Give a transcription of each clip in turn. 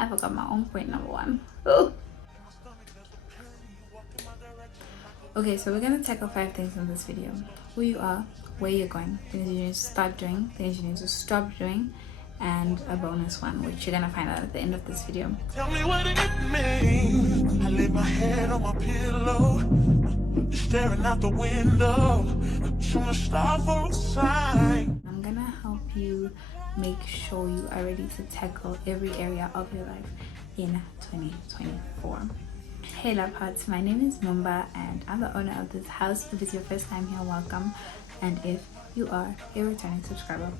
I forgot my own point number 1. Oh. Okay, so we're gonna tackle 5 things in this video: who you are, where you're going, things you need to start doing, things you need to stop doing, and a bonus one, which you're gonna find out at the end of this video. Tell me what it means. I lay my head on my pillow, staring out the window, trying to stop for a sign. I'm gonna help you make sure you are ready to tackle every area of your life in 2024. Hey love hearts, my name is Mumba and I'm the owner of this house. If it's your first time here, welcome, and if you are a returning subscriber,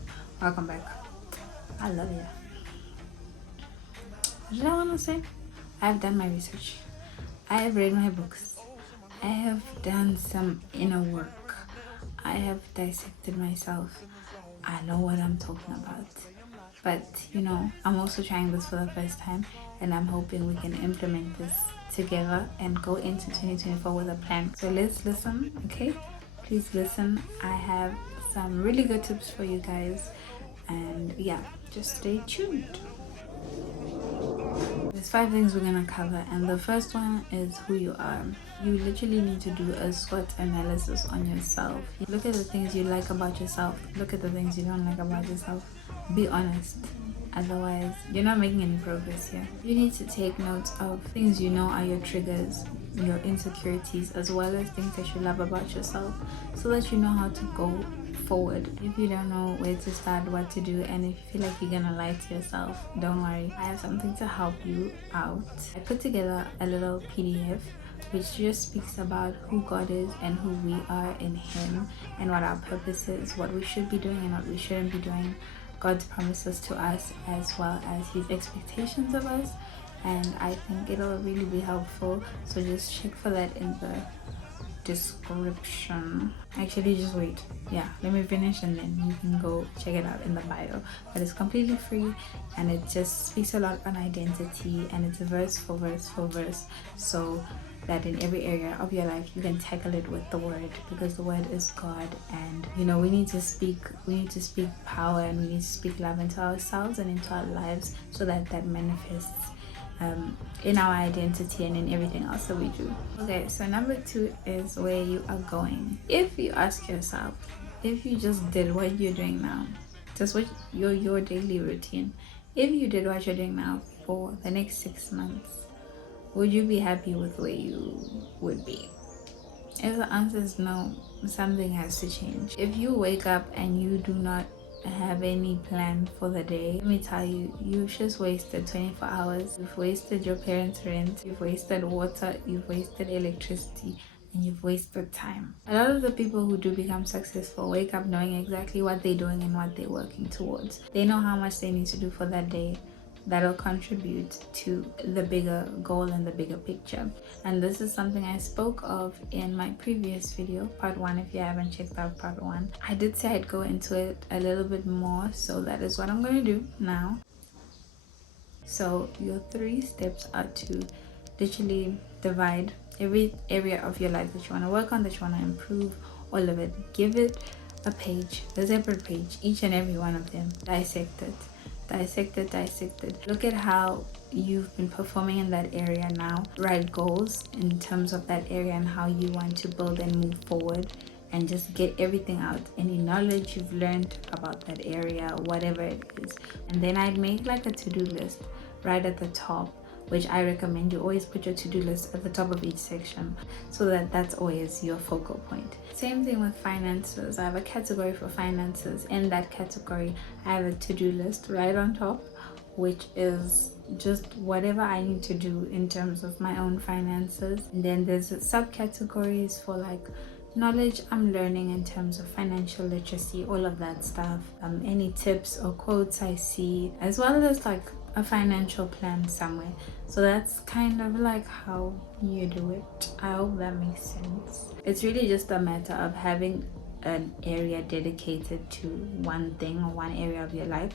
welcome back. I love you. What did I want to say? I've done my research, I have read my books, I have done some inner work, I have dissected myself. I know what I'm talking about. But you know, I'm also trying this for the first time, and I'm hoping we can implement this together and go into 2024 with a plan. So let's listen, okay? Please listen. I have some really good tips for you guys, and yeah, just stay tuned. There's 5 things we're gonna cover, and the first one is who you are. You literally need to do a SWOT analysis on yourself. Look at the things you like about yourself, look at the things you don't like about yourself. Be honest, otherwise you're not making any progress here. You need to take notes of things you know are your triggers, your insecurities, as well as things that you love about yourself, so that you know how to go forward. If you don't know where to start, what to do, and if you feel like you're gonna lie to yourself, don't worry, I have something to help you out. I put together a little PDF which just speaks about who God is and who we are in Him, and what our purpose is, what we should be doing and what we shouldn't be doing, God's promises to us, as well as His expectations of us. And I think it'll really be helpful, so just check for that in the description. Actually, just wait, yeah, let me finish and then you can go check it out in the bio. But it's completely free, and it just speaks a lot on identity, and it's verse for verse for verse, so that in every area of your life you can tackle it with the word, because the word is God. And you know, we need to speak power, and we need to speak love into ourselves and into our lives, so that that manifests in our identity and in everything else that we do. Okay, so number 2 is where you are going. If you ask yourself, if you just did what you're doing now, just what your daily routine, if you did what you're doing now for the next 6 months, would you be happy with where you would be? If the answer is no, something has to change. If you wake up and you do not have any plan for the day, let me tell you, you've just wasted 24 hours. You've wasted your parents' rent, you've wasted water, you've wasted electricity, and you've wasted time. A lot of the people who do become successful wake up knowing exactly what they're doing and what they're working towards. They know how much they need to do for that day that'll contribute to the bigger goal and the bigger picture. And this is something I spoke of in my previous video, part 1. If you haven't checked out part 1, I did say I'd go into it a little bit more, so that is what I'm going to do now. So your 3 steps are to literally divide every area of your life that you want to work on, that you want to improve, all of it. Give it a page, a separate page, each and every one of them. Dissect it. Look at how you've been performing in that area now. Write goals in terms of that area and how you want to build and move forward, and just get everything out, any knowledge you've learned about that area, whatever it is. And then I'd make like a to-do list right at the top, which I recommend you always put your to-do list at the top of each section, so that that's always your focal point. Same thing with finances. I have a category for finances. In that category, I have a to-do list right on top, which is just whatever I need to do in terms of my own finances. And then there's subcategories for like knowledge I'm learning in terms of financial literacy, all of that stuff, any tips or quotes I see, as well as like a financial plan somewhere. So that's kind of like how you do it. I hope that makes sense. It's really just a matter of having an area dedicated to one thing or one area of your life.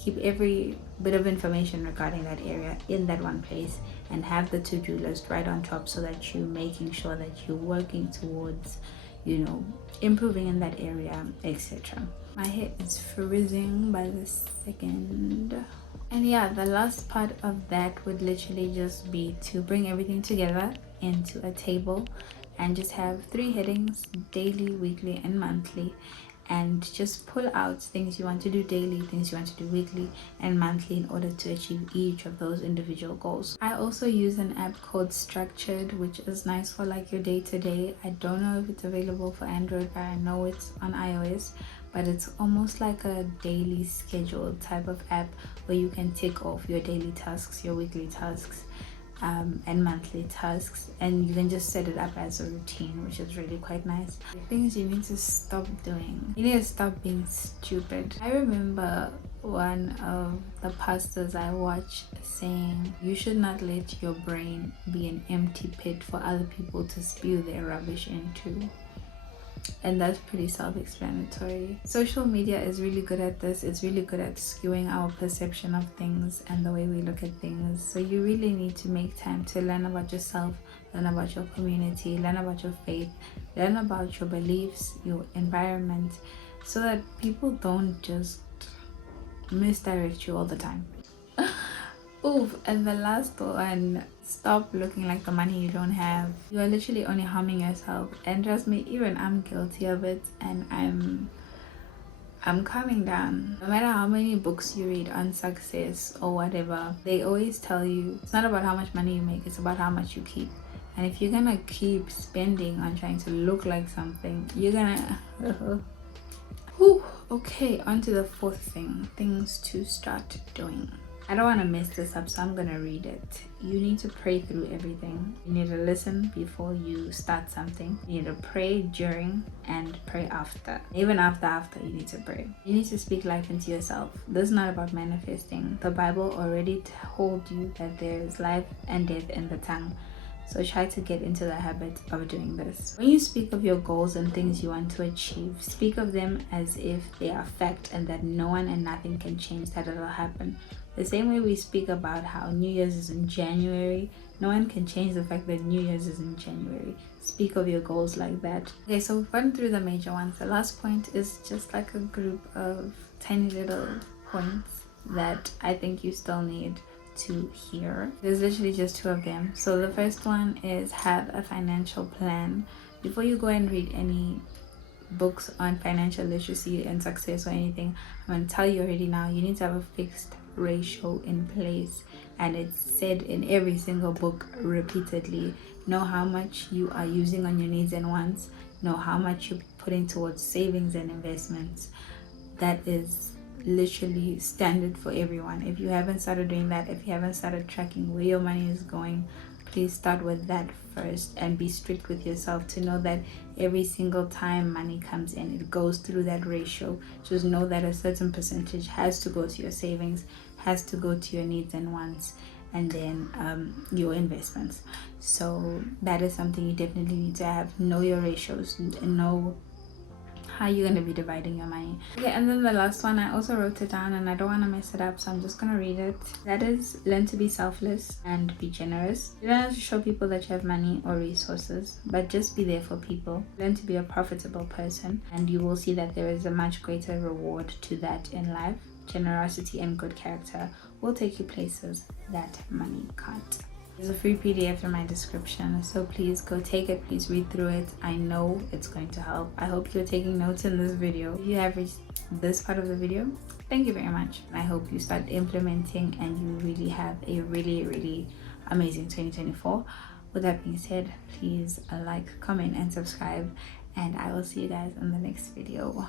Keep every bit of information regarding that area in that one place, and have the to-do list right on top, so that you're making sure that you're working towards, you know, improving in that area, etc. My hair is frizzing by the second. And yeah, the last part of that would literally just be to bring everything together into a table and just have 3 headings: daily, weekly, and monthly, and just pull out things you want to do daily, things you want to do weekly and monthly in order to achieve each of those individual goals. I also use an app called Structured, which is nice for like your day-to-day. I don't know if it's available for Android, but I know it's on iOS. But it's almost like a daily schedule type of app where you can tick off your daily tasks, your weekly tasks, and monthly tasks, and you can just set it up as a routine, which is really quite nice. The things you need to stop doing, you need to stop being stupid. I remember one of the pastors I watched saying, you should not let your brain be an empty pit for other people to spew their rubbish into. And that's pretty self-explanatory. Social media is really good at this. It's really good at skewing our perception of things and the way we look at things. So you really need to make time to learn about yourself, learn about your community, learn about your faith, learn about your beliefs, your environment, so that people don't just misdirect you all the time. Oof. And the last one, stop looking like the money you don't have. You are literally only harming yourself, and trust me, even I'm guilty of it, and I'm calming down. No matter how many books you read on success or whatever, they always tell you it's not about how much money you make, it's about how much you keep. And if you're gonna keep spending on trying to look like something, you're gonna Whew. Okay, on to the 4th thing, things to start doing. I don't want to mess this up, so I'm gonna read it. You need to pray through everything. You need to listen before you start something. You need to pray during and pray after. Even after you need to pray. You need to speak life into yourself. This is not about manifesting. The Bible already told you that there is life and death in the tongue. So try to get into the habit of doing this. When you speak of your goals and things you want to achieve, speak of them as if they are fact and that no one and nothing can change that it'll happen. The same way we speak about how New Year's is in January, no one can change the fact that New Year's is in January. Speak of your goals like that. Okay, so we've gone through the major ones. The last point is just like a group of tiny little points that I think you still need to hear. There's literally just 2 of them. So the first one is have a financial plan. Before you go and read any books on financial literacy and success or anything, I'm going to tell you already now, you need to have a fixed ratio in place, and it's said in every single book repeatedly. Know how much you are using on your needs and wants, know how much you're putting towards savings and investments. That is literally standard for everyone. If you haven't started doing that, if you haven't started tracking where your money is going, please start with that first and be strict with yourself to know that every single time money comes in, it goes through that ratio. Just know that a certain percentage has to go to your savings, has to go to your needs and wants, and then your investments. So that is something you definitely need to have. Know your ratios and know how you're going to be dividing your money. Okay, and then the last one, I also wrote it down and I don't want to mess it up, so I'm just going to read it. That is, learn to be selfless and be generous. You don't have to show people that you have money or resources, but just be there for people. Learn to be a profitable person, and you will see that there is a much greater reward to that in life. Generosity and good character will take you places that money can't. There's a free PDF in my description, so please go take it, please read through it. I know it's going to help. I hope you're taking notes in this video. If you have reached this part of the video, thank you very much. I hope you start implementing and you really have a really amazing 2024. With that being said, please like, comment and subscribe, and I will see you guys in the next video.